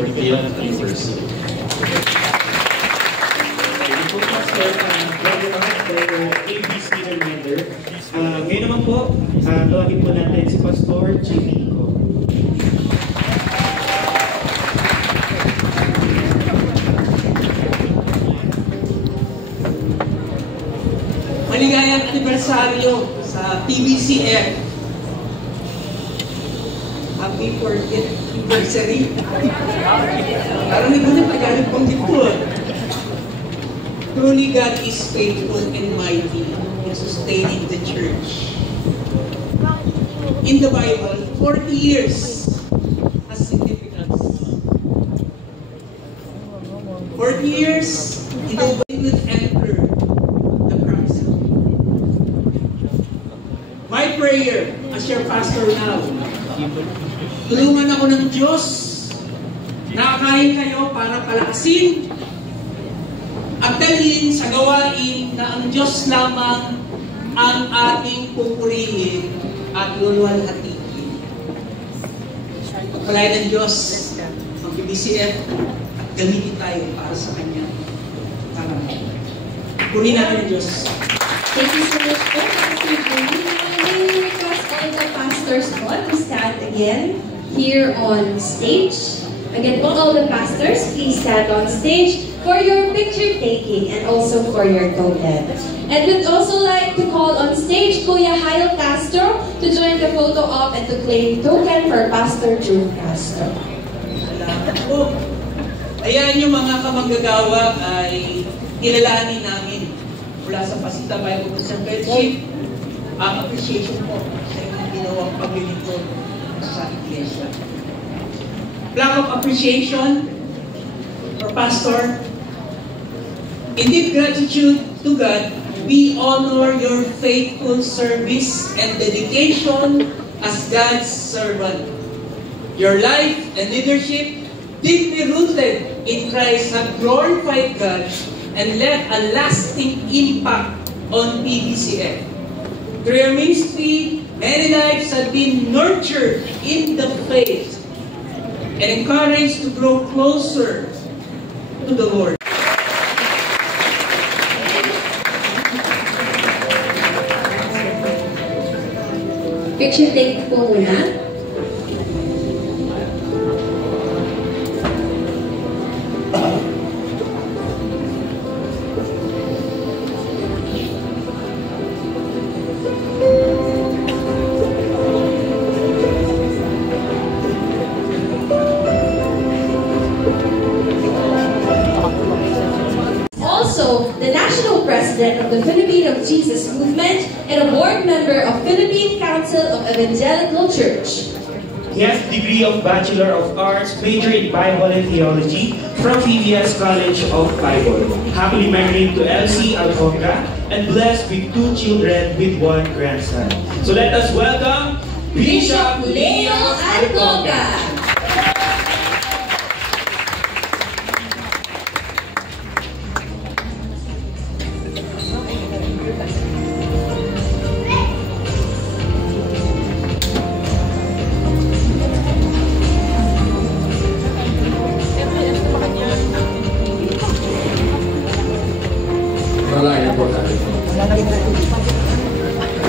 40th anniversary. ABC reminder. Ngayon naman po, tawagin po natin si Pastor Chico. Maligayang anibersaryo sa TBCF. Happy 40th anniversary. Parang hindi na pagkalit pang dito. Truly God is faithful and mighty in sustaining the church. In the Bible, 40 years has significance. 40 years, nobody will enter the Christ. My prayer as your pastor now, tulungan ako ng Diyos na akayin kayo para palakasin at dalhin sa gawain na ang Diyos lamang ang ating pupurihin at luluwalhatiin. Pagpalain ng Diyos ang PBCF at gamitin tayo para sa Kanya. Purihin natin ang Diyos. Thank you so much po, Pastor Julie. May request all the pastors po to stand again here on stage. Again po, all the pastors, please stand on stage for your picture taking and also for your token. And we'd also like to call on stage Kuya Hail Castro to join the photo op and to claim token for Pastor June Castro. Salamat po. Ayan yung mga kamanggagawa ay kilalanin namin mula sa Pasita Bible Fellowship. Ang appreciation po sa inyong ginawang paglilingkod sa iglesia. Plaque of appreciation for Pastor. In deep gratitude to God, we honor your faithful service and dedication as God's servant. Your life and leadership, deeply rooted in Christ, have glorified God and left a lasting impact on PBCF. Through your ministry, many lives have been nurtured in the faith and encouraged to grow closer to the Lord. Picture take po muna. Also, the National President of the Philippine of Jesus Movement and a board member of Philippine Council of Evangelical Church. He has a degree of Bachelor of Arts, major in Bible and Theology from VBS College of Bible. Happily married to Elsie Alconga and blessed with 2 children with 1 grandson. So let us welcome Bishop Leo Alconga.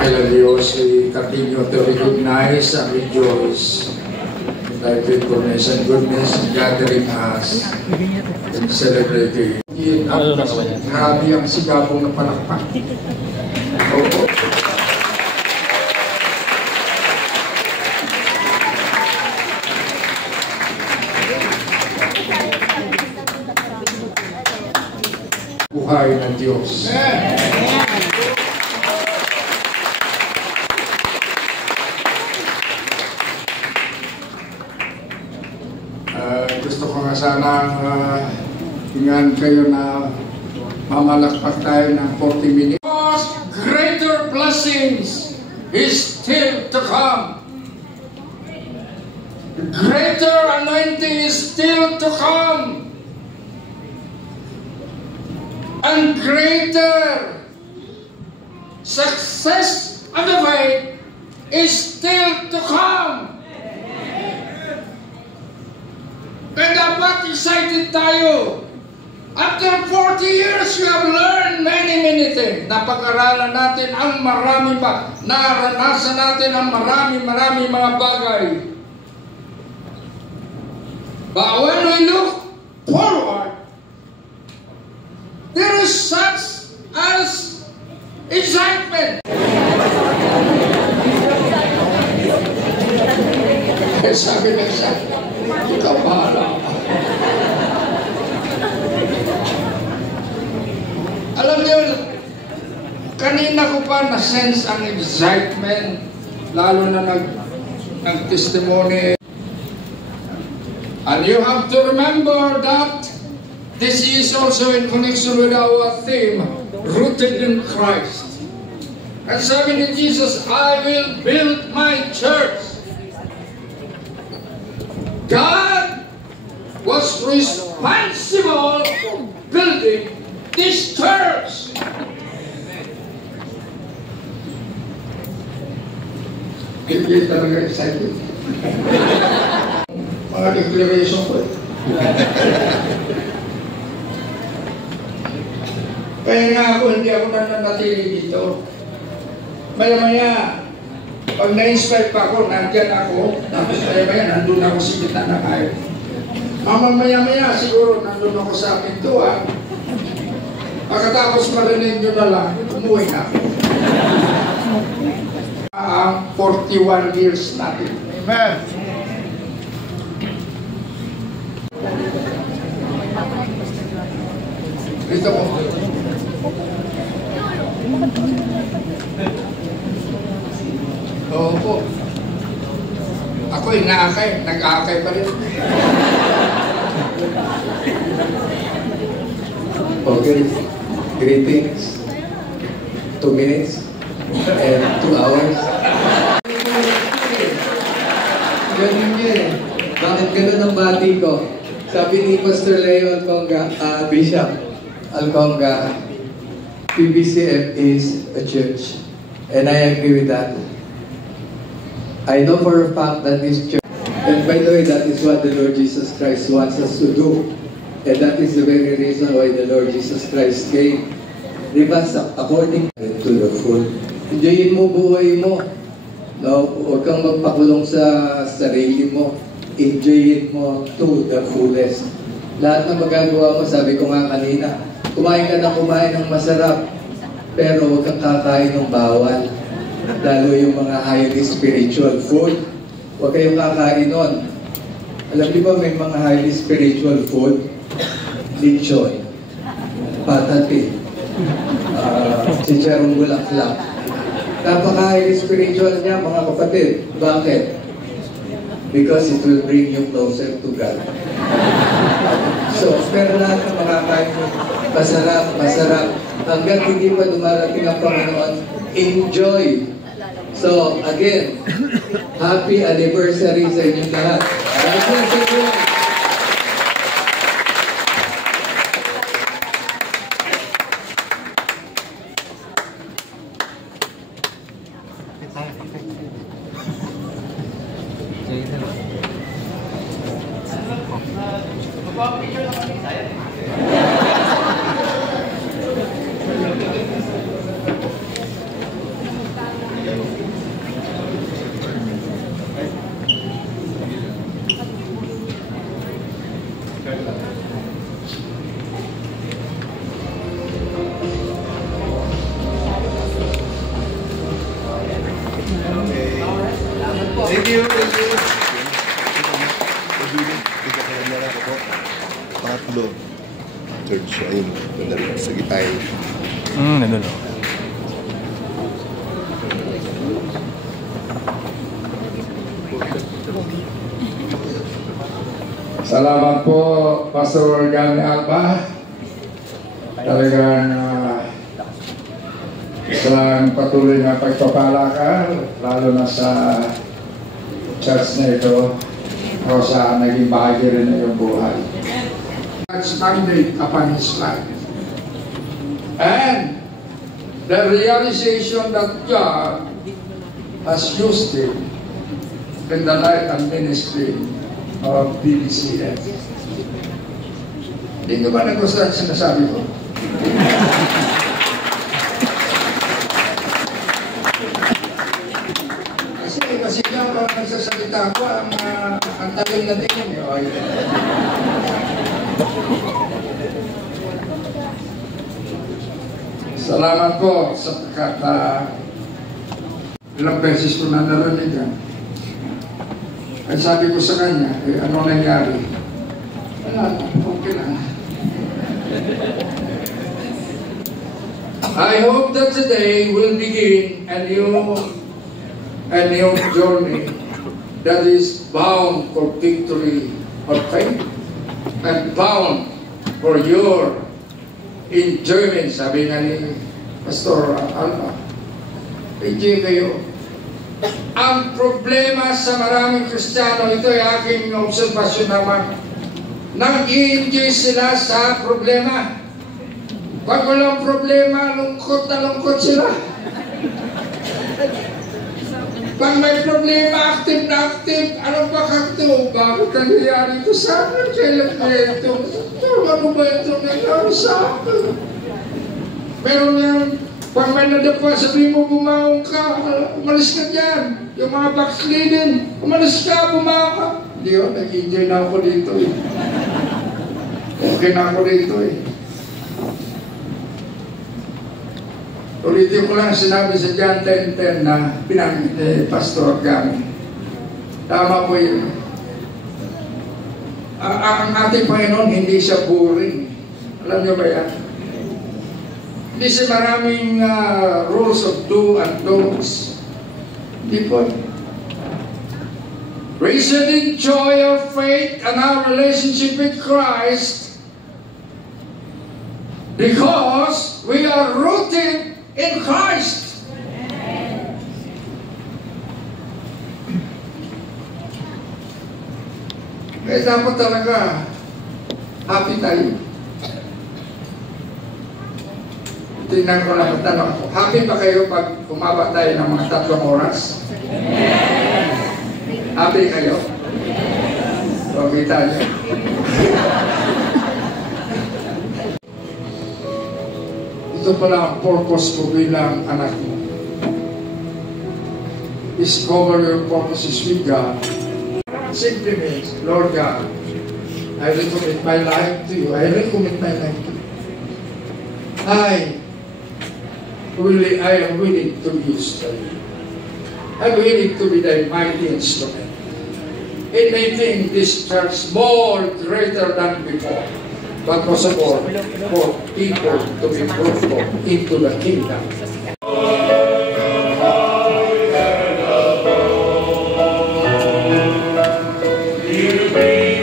Kailan Diyos continue to recognize and rejoice in thy faithfulness and goodness in gathering us and celebrating. Grabe ang sigabong na palakpak. Oo. Buhay ng Diyos. Gusto ko nga sana tingnan kayo na mamalakpak tayo ng 40 minutes. Because greater blessings is still to come. Greater anointing is still to come. And greater success of the faith is still to come. Kaya Kaya dapat excited tayo. After 40 years, we have learned many things. Napag-aralan natin ang marami pa. Naranasan natin ang marami mga bagay. But when we look forward, there is such as excitement. Sabi na siya, ikaw bahala. Alam niyo, kanina ko pa na-sense ang excitement, lalo na nag-testimony. And you have to remember that this is also in connection with our theme, rooted in Christ. And sabi ni Jesus, I will build my church. God was responsible for building this church. Hindi talaga excited. Mga declaration ko. Kaya nga ako, hindi ako nananatili dito. Maya-maya, pag na-inspire pa ako, nandyan ako, tapos maya-maya, nandun ako sa gitna ng ayaw. Maya-maya, siguro nandun ako sa pintuan. Pagkatapos marinig nyo na lang, umuwi na ako. Ang 41 years natin. Amen. Dito po. Oo po. Ako inaakay, nag-aakay pa rin. Okay, greetings, 2 minutes and 2 hours. Ganun yun. Bakit ganun ang bati ko? Sabi ni Pastor Leo Alconga, Bishop Alconga, PBCF is a church. And I agree with that. I know for a fact that this church, and by the way, that is what the Lord Jesus Christ wants us to do. And that is the very reason why the Lord Jesus Christ came. Diba, according to the full. Enjoyin mo buhay mo. No? Huwag kang magpakulong sa sarili mo. Enjoyin mo to the fullest. Lahat ng magagawa mo, sabi ko nga kanina, kumain ka na kumain ng masarap, pero huwag kang kakain ng bawal. Lalo yung mga highly spiritual food. Huwag kayong kakain nun. Alam niyo ba may mga highly spiritual food? Lechon, patate, chicharong bulaklak. Napaka-highly spiritual niya, mga kapatid. Bakit? Because it will bring you closer to God. So, pero lahat ng makakain mo, masarap. Hanggang hindi pa dumarating ang Panginoon, enjoy. So, again, happy anniversary sa inyong lahat. God bless everyone. Thank you. Pangatlo. Third siya. Ayun. Sige tayo. Nandun. Salamat po, Pastor Organe Alba. Talagang isang patuloy na pagpapalakad, lalo na sa church na ito, o sa naging bahagi rin na yung buhay. God's mandate upon his life. And the realization that God has used him in the life and ministry of BBCF. Hindi nyo ba nagustuhan sinasabi ko? Kasi lang nagsasalita ko, ang tagal na tingin nyo. Salamat po sapagkat ilang beses ko na narinig yan. Ay sabi ko sa kanya, ano nangyari? Wala, okay na. I hope that today will begin a new journey that is bound for victory or faith and bound for your enjoyment. Sabi nga ni Pastor Alma, enjoy kayo. Ang problema sa maraming Kristiyano, ito ay aking obserbasyon naman, nag-i-enjoy sila sa problema. Pag walang problema, lungkot na lungkot sila. Pag may problema, active na active. Ano ba kakto? Bakit nangyayari ito sa akin? Kailan na ito? Ano ba ito nangyayari sa akin? Pero yan, pag may nadapa, sabihin mo bumaong ka, umalis ka dyan. Yung mga backsliding, umalis ka, bumaong ka. Hindi o, nag-enjoy na ako dito eh. Okay na ako dito eh. Ulitin ko lang sinabi sa John 10:10 na pinanggit ni Pastor Gami. Tama po yun. Ang ating Panginoon, hindi siya boring. Alam niyo ba yan? Hindi siya maraming rules of do and don'ts. Hindi po. Reason in joy of faith and our relationship with Christ because we are rooted in Christ. Kaya dapat talaga happy tayo. Tingnan ko lang, tanong ako, happy ba kayo pag umaba tayo ng mga 3 oras? Happy kayo? Pagkita niyo. Ito pala ang purpose ko bilang anak mo. Discover your purposes with God. Simply means, Lord God, I recommit my life to you. I recommit my life to you. I am willing to be used by you. I'm willing to be thy mighty instrument in making this church more greater than before. But most of all, for people to be brought into the kingdom. It's sweet to take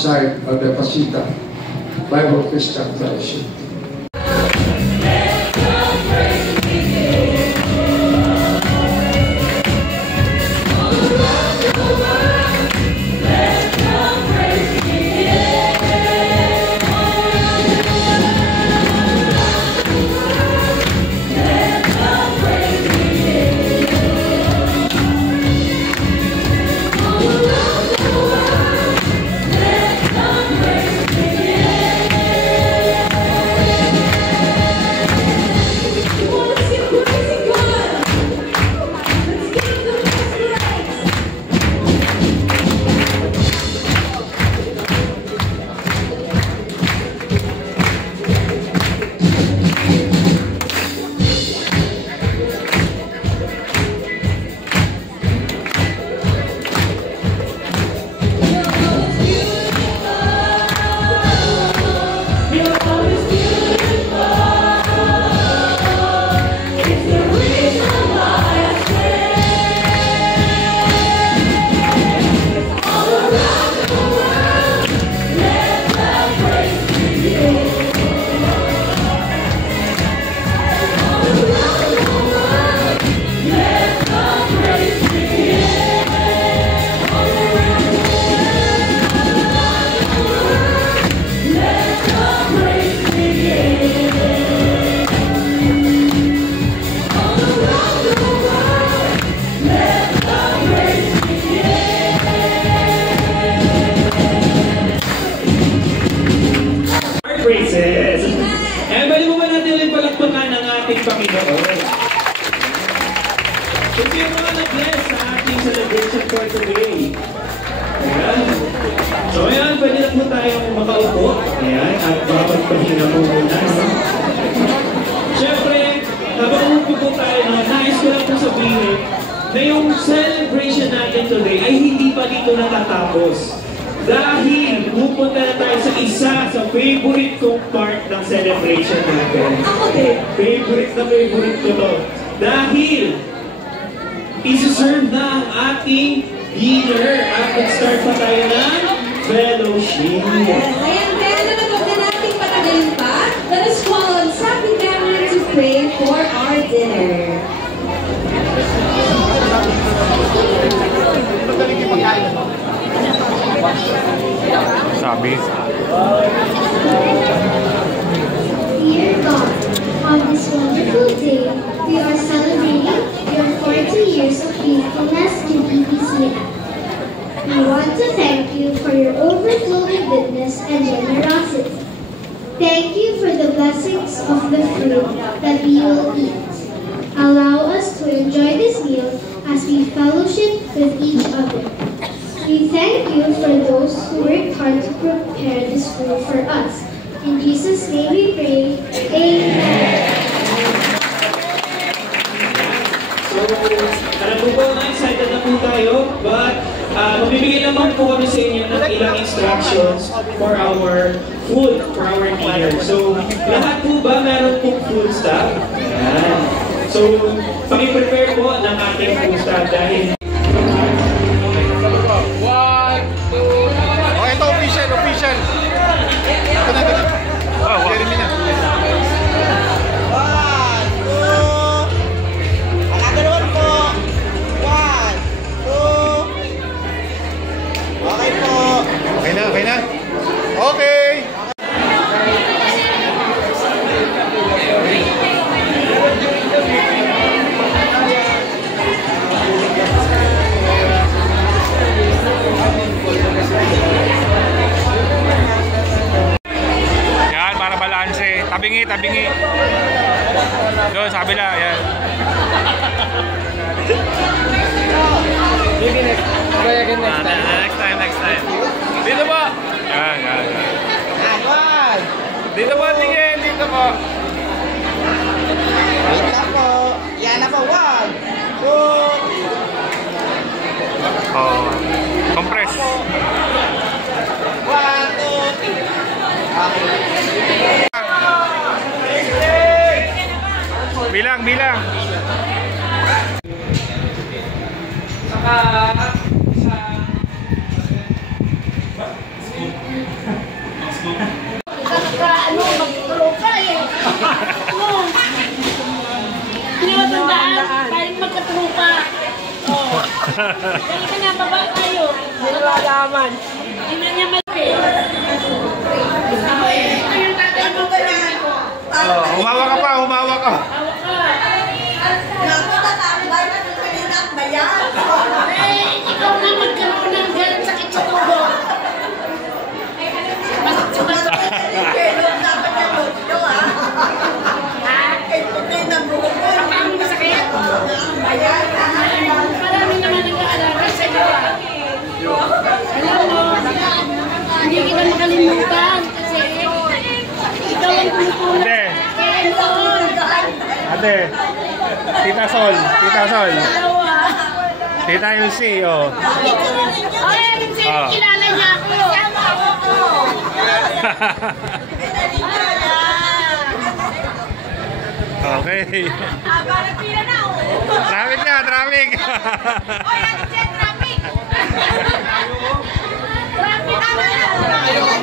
side of the Pasita Bible Christian Fellowship. Praises! Eh, bali mo ba natin ulit palakpakan ng ating Panginoon? Ito yung mga nag-bless sa ating celebration for today. Ayan. So ayan, pwede na po tayong makaupo. Ayan, at makapagpahinga po muna. Siyempre, habang umupo po tayo, nais ko lang po sabihin na yung celebration natin today ay hindi pa dito natatapos. Dahil pupunta na tayo sa isa sa favorite kong part ng celebration natin. Ako din. Favorite ko to. Dahil isi-serve na ang ating dinner at nag-start pa tayo ng fellowship. Ayan, kaya naman huwag na natin patagalin pa. Let us call on Sabi Family to pray for our dinner. Sabi. Dear God, on this wonderful day, we are celebrating your 40 years of faithfulness to BBCF. We want to thank you for your overflowing goodness and generosity. Thank you for the blessings of the fruit that we will eat. Allow us to enjoy this meal as we fellowship with each other. We thank you for those who worked hard to prepare this food for us. In Jesus' name we pray. Amen. So, alam ko po, excited na po tayo, but magbibigay naman po kami sa inyo ng ilang instructions for our food, for our dinner. So, lahat po ba meron pong food stuff? Ayan. So, pag-prepare po ng ating food stuff dahil Oh, ito official. Ito na. Oh, Jeremy na. 1, 2. Nakagalawan po. 1, 2. Okay po. Okay na. Okay. Yan, para balanse. Tabingi. Doon, sa kabila. Yan. Next time. Dito po. Yan. One. Dito po, tingin. Dito po. Wait lang po. Yan na po. 1, 2. Oh. Compress. 1, 2, 3. Okay. Bilang. saka sa Kaya na, baba tayo. Hindi na malaman. Hindi na niya malaki. Yung tatay mo ba na? Humawa ka pa, humawa ka. Hawa ka. Naku, nakakabay na ng kaninak ba yan? Eh, ikaw na magkaroon ng galang sakit sa tubo. Dapat yung gusto, ha? Ito na buhok ko. Ang masakit. Ayan, Marami naman nag-aalala sa iyo. Alam mo, hindi kita makalimutan kasi ikaw ang pupunan. Ate. Kenton. Ate. Tita Sol. Tita Sol. Dalawa. Tita Lucy, oh. Ay, kilala niya ako. Okay. pila na, oh. Traffic na, traffic. Oy, ano dyan, traffic? Traffic na.